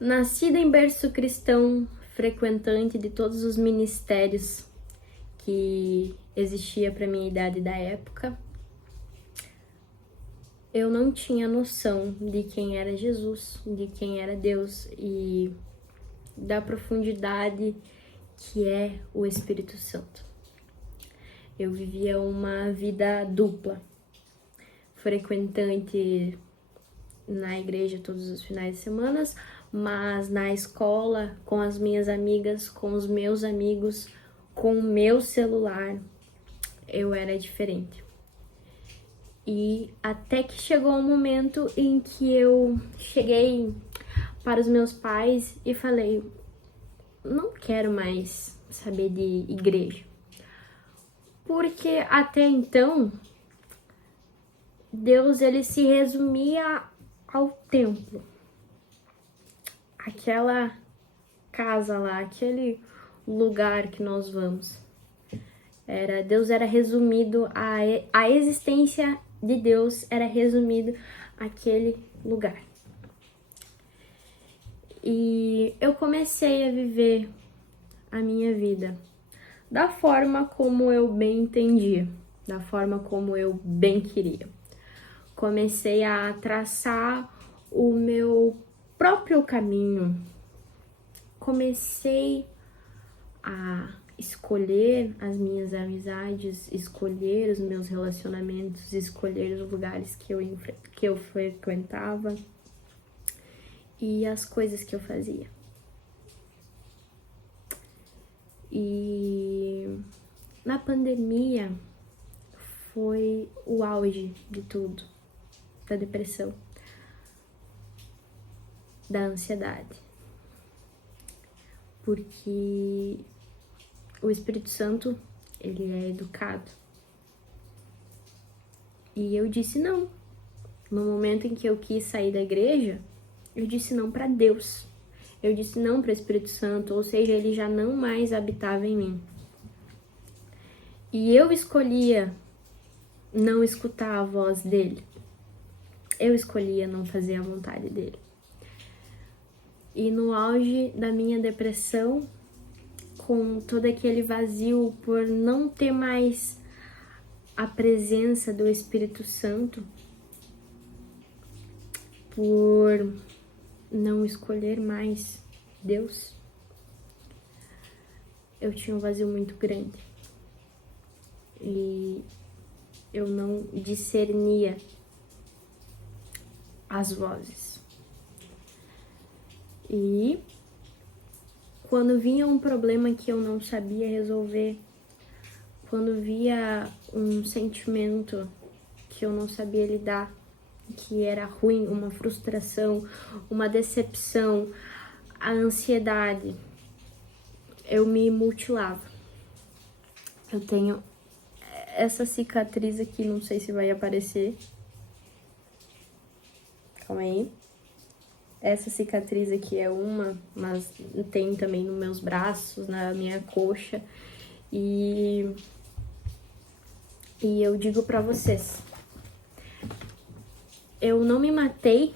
Nascida em berço cristão, frequentante de todos os ministérios que existia para minha idade da época, eu não tinha noção de quem era Jesus, de quem era Deus e da profundidade que é o Espírito Santo. Eu vivia uma vida dupla, frequentante na igreja todos os finais de semana, mas na escola, com as minhas amigas, com os meus amigos, com o meu celular, eu era diferente. E até que chegou um momento em que eu cheguei para os meus pais e falei: não quero mais saber de igreja. Porque até então, Deus ele se resumia ao templo. Aquela casa lá, aquele lugar que nós vamos. Deus era resumido, a existência de Deus era resumido àquele lugar. E eu comecei a viver a minha vida da forma como eu bem entendia, da forma como eu bem queria. Comecei a traçar o meu próprio caminho. Comecei a escolher as minhas amizades, escolher os meus relacionamentos, escolher os lugares que eu frequentava e as coisas que eu fazia. E na pandemia foi o auge de tudo, da depressão, da ansiedade, porque o Espírito Santo, ele é educado. E eu disse não. No momento em que eu quis sair da igreja, eu disse não para Deus. Eu disse não para o Espírito Santo, ou seja, ele já não mais habitava em mim. E eu escolhia não escutar a voz dele. Eu escolhia não fazer a vontade dele. E no auge da minha depressão, com todo aquele vazio por não ter mais a presença do Espírito Santo, por não escolher mais Deus, eu tinha um vazio muito grande. E eu não discernia as vozes. E quando vinha um problema que eu não sabia resolver, quando via um sentimento que eu não sabia lidar, que era ruim, uma frustração, uma decepção, a ansiedade, eu me mutilava. Eu tenho essa cicatriz aqui, não sei se vai aparecer. Calma aí. Essa cicatriz aqui é uma, mas tem também nos meus braços, na minha coxa. E eu digo pra vocês, eu não me matei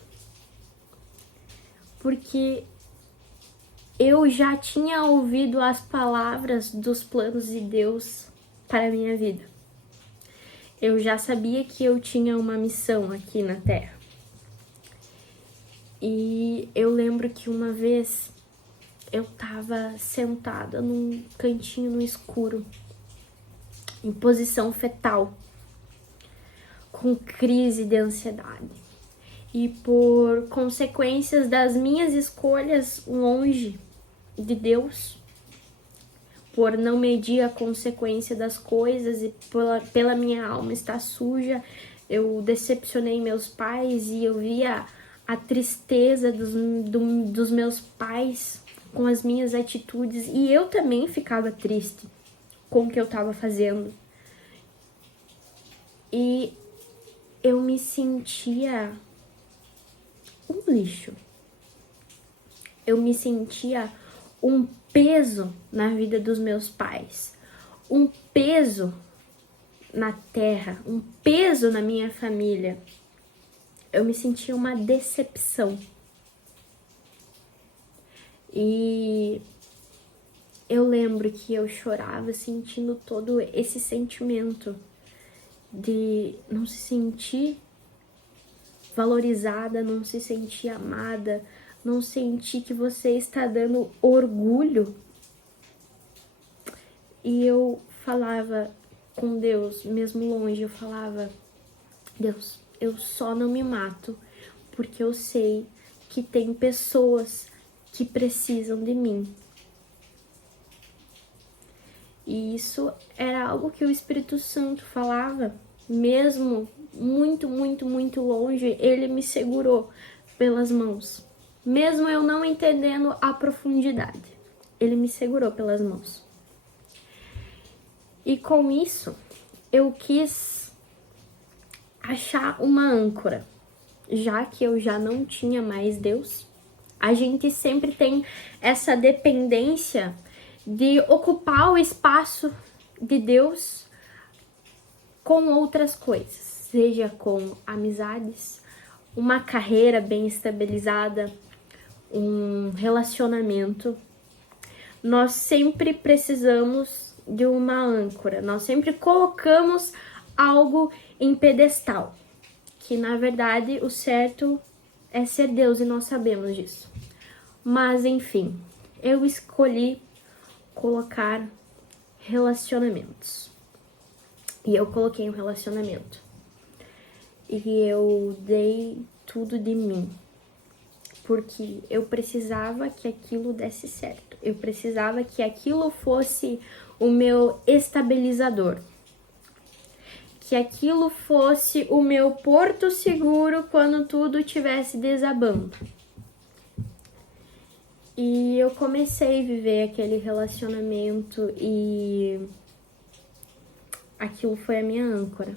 porque eu já tinha ouvido as palavras dos planos de Deus para a minha vida. Eu já sabia que eu tinha uma missão aqui na Terra. E eu lembro que uma vez eu tava sentada num cantinho no escuro, em posição fetal, com crise de ansiedade. E por consequências das minhas escolhas longe de Deus, por não medir a consequência das coisas e pela minha alma estar suja, eu decepcionei meus pais e eu via a tristeza dos meus pais com as minhas atitudes, e eu também ficava triste com o que eu estava fazendo. E eu me sentia um lixo. Eu me sentia um peso na vida dos meus pais, um peso na terra, um peso na minha família. Eu me sentia uma decepção. E eu lembro que eu chorava sentindo todo esse sentimento de não se sentir valorizada, não se sentir amada, não sentir que você está dando orgulho. E eu falava com Deus, mesmo longe, eu falava: Deus, eu só não me mato porque eu sei que tem pessoas que precisam de mim. E isso era algo que o Espírito Santo falava, mesmo muito, muito, muito longe, ele me segurou pelas mãos. Mesmo eu não entendendo a profundidade, ele me segurou pelas mãos. E com isso, eu quis achar uma âncora, já que eu já não tinha mais Deus. A gente sempre tem essa dependência de ocupar o espaço de Deus com outras coisas, seja com amizades, uma carreira bem estabilizada, um relacionamento. Nós sempre precisamos de uma âncora, nós sempre colocamos algo em pedestal, que na verdade o certo é ser Deus e nós sabemos disso. Mas enfim, eu escolhi colocar relacionamentos. E eu coloquei um relacionamento. E eu dei tudo de mim. Porque eu precisava que aquilo desse certo. Eu precisava que aquilo fosse o meu estabilizador. Que aquilo fosse o meu porto seguro quando tudo estivesse desabando. E eu comecei a viver aquele relacionamento e aquilo foi a minha âncora.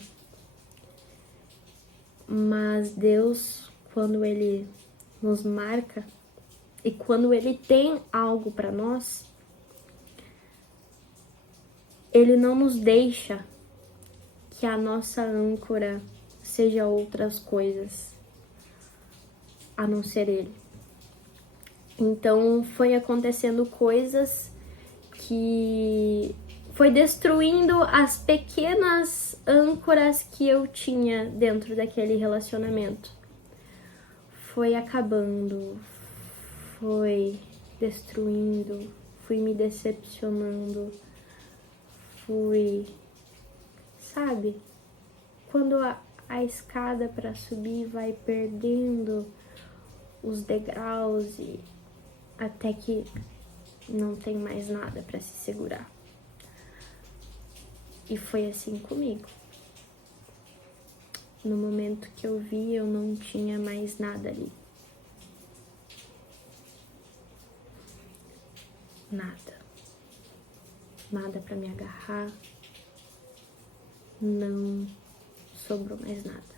Mas Deus, quando Ele nos marca e quando Ele tem algo para nós, Ele não nos deixa que a nossa âncora seja outras coisas a não ser Ele. Então foi acontecendo coisas que foi destruindo as pequenas âncoras que eu tinha dentro daquele relacionamento. Foi acabando, foi destruindo, fui me decepcionando, sabe? Quando a escada para subir vai perdendo os degraus e até que não tem mais nada para se segurar. E foi assim comigo. No momento que eu vi, eu não tinha mais nada ali. Nada. Nada para me agarrar. Não sobrou mais nada.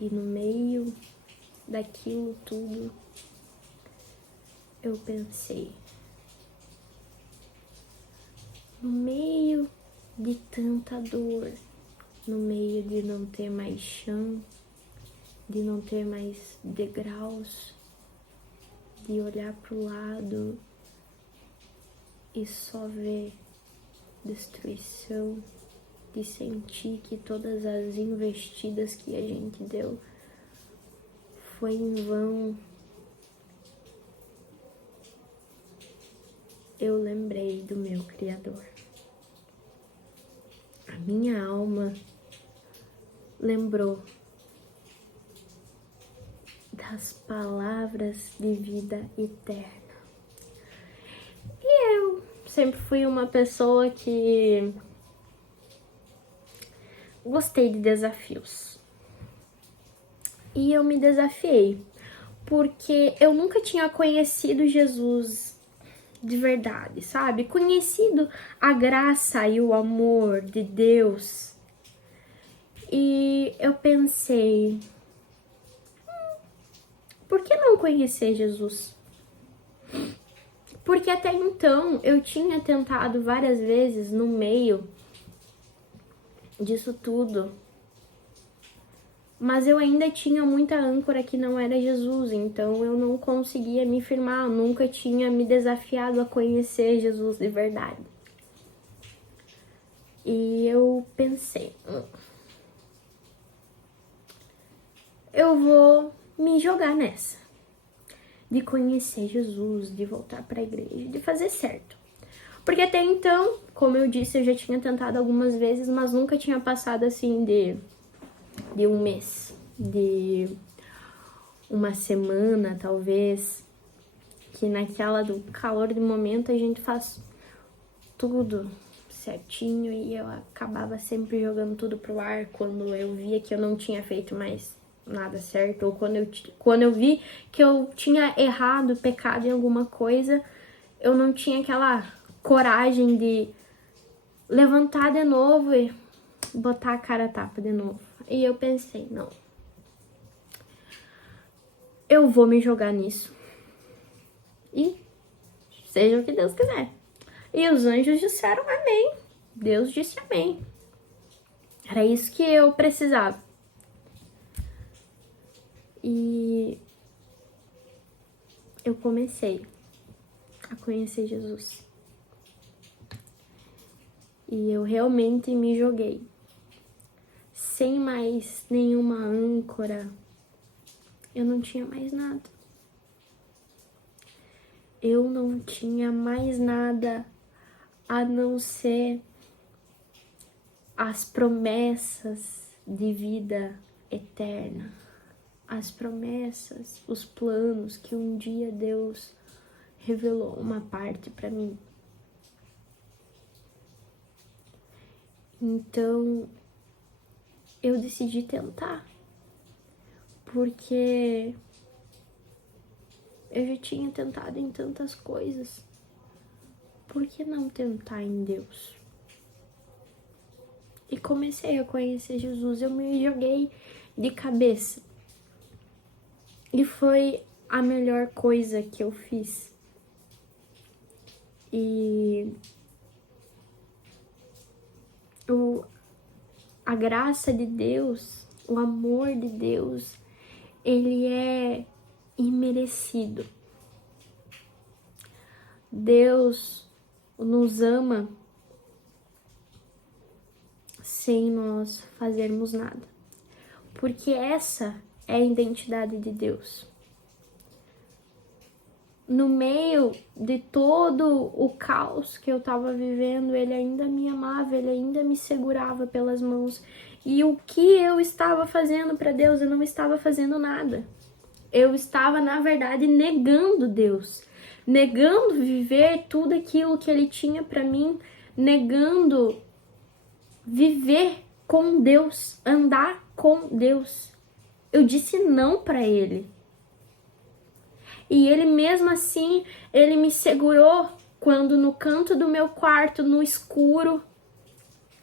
E no meio daquilo tudo, eu pensei, no meio de tanta dor, no meio de não ter mais chão, de não ter mais degraus, de olhar pro lado e só ver destruição, de sentir que todas as investidas que a gente deu foi em vão. Eu lembrei do meu Criador. A minha alma lembrou das palavras de vida eterna. E eu sempre fui uma pessoa que gostei de desafios. E eu me desafiei, porque eu nunca tinha conhecido Jesus de verdade, sabe? Conhecido a graça e o amor de Deus. E eu pensei, por que não conhecer Jesus? Porque até então eu tinha tentado várias vezes no meio disso tudo, mas eu ainda tinha muita âncora que não era Jesus, então eu não conseguia me firmar, eu nunca tinha me desafiado a conhecer Jesus de verdade. E eu pensei, eu vou me jogar nessa, de conhecer Jesus, de voltar para a igreja, de fazer certo. Porque até então, como eu disse, eu já tinha tentado algumas vezes, mas nunca tinha passado assim de um mês, de uma semana, talvez, que naquela do calor do momento a gente faz tudo certinho e eu acabava sempre jogando tudo pro ar quando eu via que eu não tinha feito mais nada certo, ou quando eu vi que eu tinha errado, pecado em alguma coisa, eu não tinha aquela coragem de levantar de novo e botar a cara a tapa de novo. E eu pensei, não, eu vou me jogar nisso e seja o que Deus quiser. E os anjos disseram amém. Deus disse amém. Era isso que eu precisava. E eu comecei a conhecer Jesus. E eu realmente me joguei. Sem mais nenhuma âncora. Eu não tinha mais nada. Eu não tinha mais nada a não ser as promessas de vida eterna. As promessas, os planos que um dia Deus revelou uma parte para mim. Então, eu decidi tentar, porque eu já tinha tentado em tantas coisas. Por que não tentar em Deus? E comecei a conhecer Jesus, eu me joguei de cabeça. E foi a melhor coisa que eu fiz. E a graça de Deus, o amor de Deus, ele é imerecido. Deus nos ama sem nós fazermos nada. Porque essa é a identidade de Deus. No meio de todo o caos que eu estava vivendo, ele ainda me amava, ele ainda me segurava pelas mãos. E o que eu estava fazendo para Deus? Eu não estava fazendo nada. Eu estava, na verdade, negando Deus, negando viver tudo aquilo que ele tinha para mim, negando viver com Deus, andar com Deus. Eu disse não para ele. E ele mesmo assim, ele me segurou quando no canto do meu quarto, no escuro,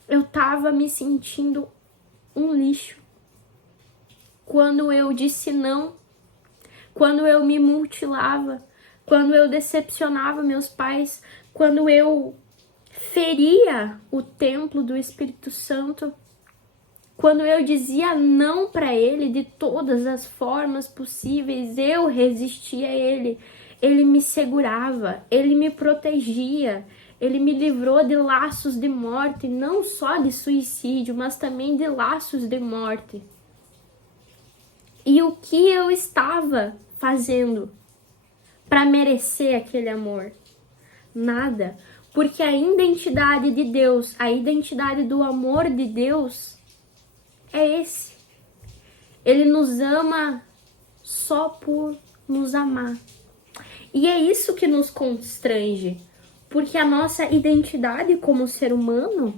eu tava me sentindo um lixo. Quando eu disse não, quando eu me mutilava, quando eu decepcionava meus pais, quando eu feria o templo do Espírito Santo, quando eu dizia não para ele de todas as formas possíveis, eu resistia a ele. Ele me segurava, ele me protegia, ele me livrou de laços de morte, não só de suicídio, mas também de laços de morte. E o que eu estava fazendo para merecer aquele amor? Nada, porque a identidade de Deus, a identidade do amor de Deus é esse. Ele nos ama só por nos amar. E é isso que nos constrange, porque a nossa identidade como ser humano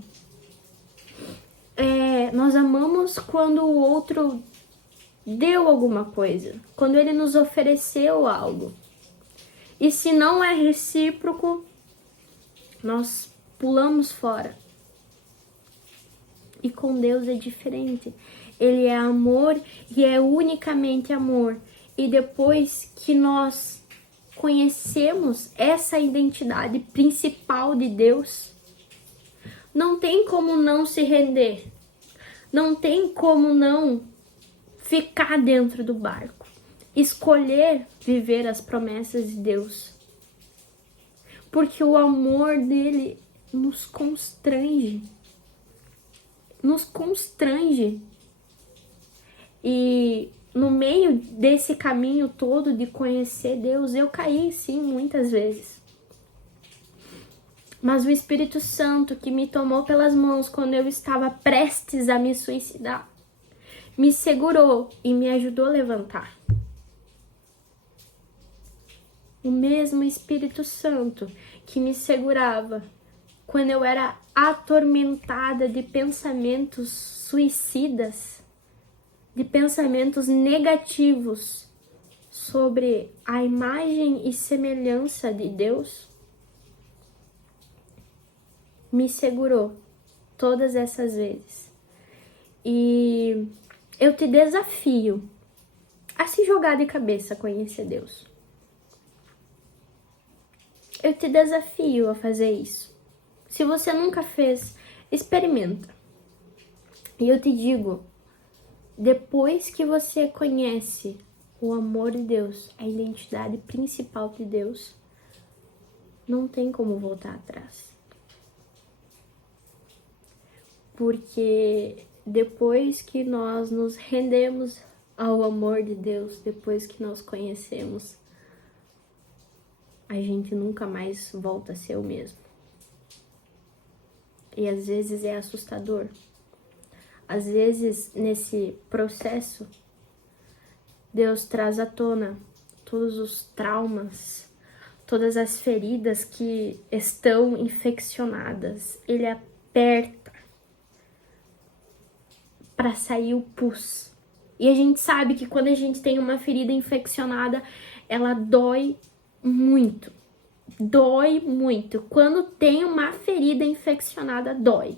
nós amamos quando o outro deu alguma coisa, quando ele nos ofereceu algo. E se não é recíproco, nós pulamos fora. E com Deus é diferente. Ele é amor e é unicamente amor. E depois que nós conhecemos essa identidade principal de Deus, não tem como não se render. Não tem como não ficar dentro do barco, escolher viver as promessas de Deus. Porque o amor dele nos constrange. Nos constrange. E no meio desse caminho todo de conhecer Deus, eu caí sim muitas vezes. Mas o Espírito Santo que me tomou pelas mãos quando eu estava prestes a me suicidar, me segurou e me ajudou a levantar. O mesmo Espírito Santo que me segurava quando eu era atormentada de pensamentos suicidas, de pensamentos negativos sobre a imagem e semelhança de Deus, me segurou todas essas vezes. E eu te desafio a se jogar de cabeça a conhecer Deus. Eu te desafio a fazer isso. Se você nunca fez, experimenta. E eu te digo, depois que você conhece o amor de Deus, a identidade principal de Deus, não tem como voltar atrás. Porque depois que nós nos rendemos ao amor de Deus, depois que nós conhecemos, a gente nunca mais volta a ser o mesmo. E às vezes é assustador. Às vezes, nesse processo, Deus traz à tona todos os traumas, todas as feridas que estão infeccionadas. Ele aperta para sair o pus. E a gente sabe que quando a gente tem uma ferida infeccionada, ela dói muito. Dói muito. Quando tem uma ferida infeccionada, dói.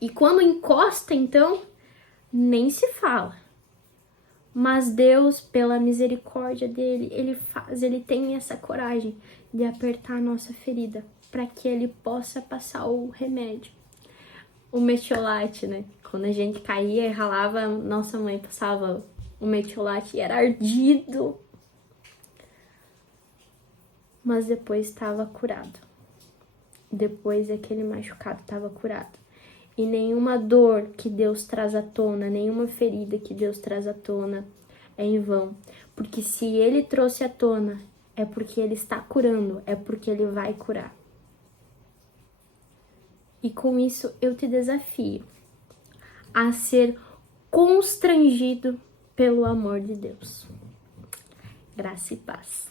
E quando encosta, então, nem se fala. Mas Deus, pela misericórdia dele, ele tem essa coragem de apertar a nossa ferida para que ele possa passar o remédio. O metiolate, né? Quando a gente caía e ralava, nossa mãe passava o metiolate e era ardido. Mas depois estava curado. Depois aquele machucado estava curado. E nenhuma dor que Deus traz à tona, nenhuma ferida que Deus traz à tona é em vão. Porque se Ele trouxe à tona, é porque Ele está curando, é porque Ele vai curar. E com isso eu te desafio a ser constrangido pelo amor de Deus. Graça e paz.